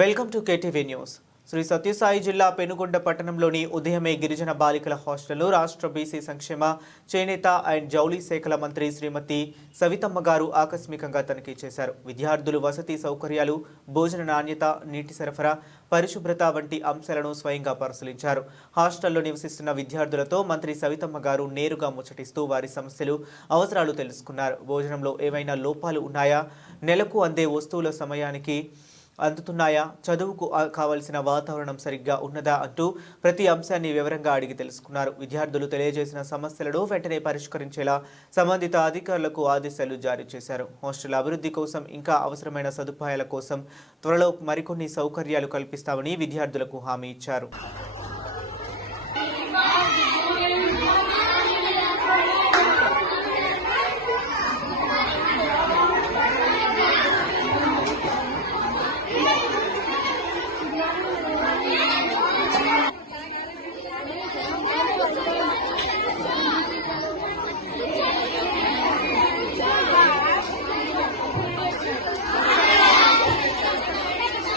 Welcome to KTV news. Sri Sathya Sai Penukonda పట్టణంలోని ఉదయమే గిరిజన బాలికల హాస్టల్లో రాష్ట్ర బీసీ సంక్షేమ చేనేత అండ్ జౌళీ శాఖల మంత్రి శ్రీమతి సవితమ్మ గారు ఆకస్మికంగా తనిఖీ చేశారు. విద్యార్థులు వసతి సౌకర్యాలు భోజన నాణ్యత నీటి సరఫరా పరిశుభ్రత వంటి అంశాలను స్వయంగా పరిశీలించారు. హాస్టల్లో నివసిస్తున్న విద్యార్థులతో మంత్రి సవితమ్మ గారు నేరుగా ముచ్చటిస్తూ వారి సమస్యలు అవసరాలు తెలుసుకున్నారు. భోజనంలో ఏవైనా లోపాలు ఉన్నాయా? నెలకు అందే వస్తువుల సమయానికి అందుతున్నాయా? చదువుకు కావలసిన వాతావరణం సరిగ్గా ఉన్నదా అంటూ ప్రతి అంశాన్ని వివరంగా అడిగి తెలుసుకున్నారు. విద్యార్థులు తెలియజేసిన సమస్యలను వెంటనే పరిష్కరించేలా సంబంధిత అధికారులకు ఆదేశాలు జారీ చేశారు. హాస్టల్ అభివృద్ధి కోసం ఇంకా అవసరమైన సదుపాయాల కోసం త్వరలో మరికొన్ని సౌకర్యాలు కల్పిస్తామని విద్యార్థులకు హామీ ఇచ్చారు.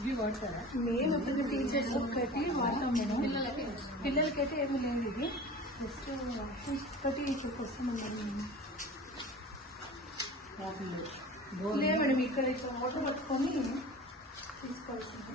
ఇవి వాడతారా టీచర్స్ ఒక్కటి వాడతాం మేడం. పిల్లలకైతే ఏమి లేదు ఇది. జస్ట్ ఒకటి చూపిస్తాం మేడం లేదు. మేడం ఇక్కడ ఇక్కడ వాటర్ పట్టుకొని తీసుకోవాల్సింది.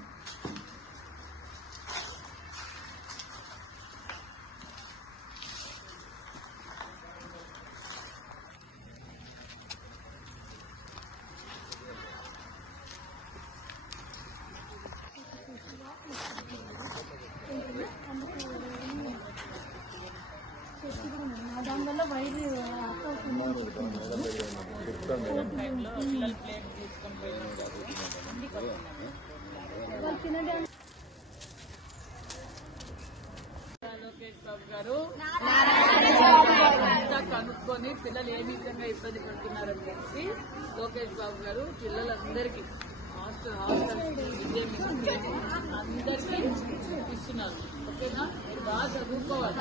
లోకేష్ బాబు గారు అంతా కనుక్కొని పిల్లలు ఏ విధంగా ఇబ్బంది పడుతున్నారని చెప్పి లోకేష్ బాబు గారు పిల్లలందరికీ హాస్టల్ హాస్టల్ విద్య అందరికీ ఇస్తున్నారు. ఓకేనా? మీరు బాగా చదువుకోవాలి.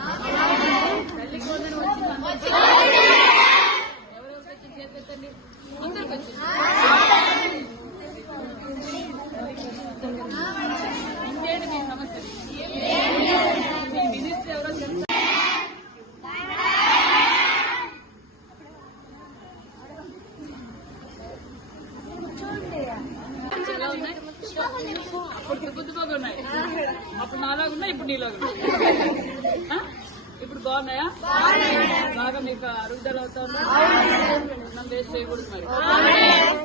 అప్పుడు గుద్దుకోగా ఉన్నాయి అప్పుడు నాలాగా ఉన్నాయి ఇప్పుడు నీలాగా? ఇప్పుడు బాగున్నాయా బాగా మీకు అరుగుదల అవుతుందా మనం వేస్ట్ చేయకూడదు మరి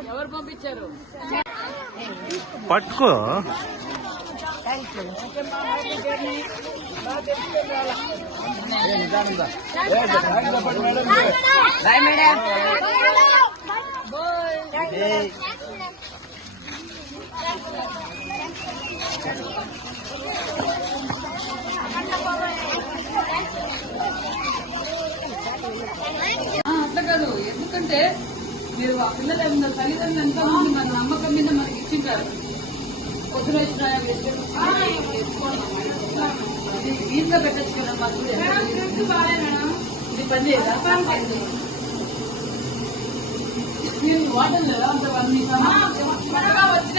ఎవరు పంపించారు పట్టుకో ఆ, అట్లా కాదు ఎందుకంటే మీరు ఆ పిల్లలు ఏమన్నా తల్లిదండ్రులు ఎంతో మంది మన నమ్మకం మీద మనకి ఇచ్చింటారు? పొద్దున వచ్చిన ఇది పెట్టచ్చు కదా మాకు ఇది పని చేయదా మీరు వాటర్ లేదా అంత వన్ ఎన్ని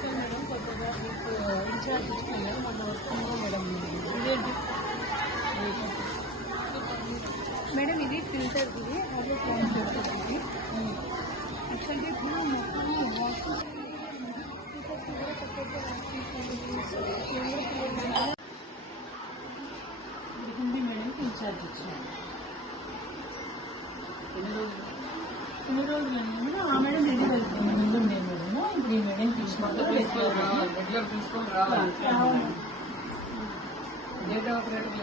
మేడం ఇది ఫిల్టర్ ఇది అదే ఫిల్టర్ ఇది యాక్చువల్గా ఇప్పుడు మొత్తం వాషింగ్ మేడం ఇన్ఛార్జ్ ఇచ్చాను ఎన్ని రోజులు రోజులు అయింది? ఆ మేడం రెడీ ముందు నేను మేడము ఇప్పుడు ఈ మేడం తీసుకుంటూ రెగ్యులర్ తీసుకొని రావాలి. రావాలి. Date operator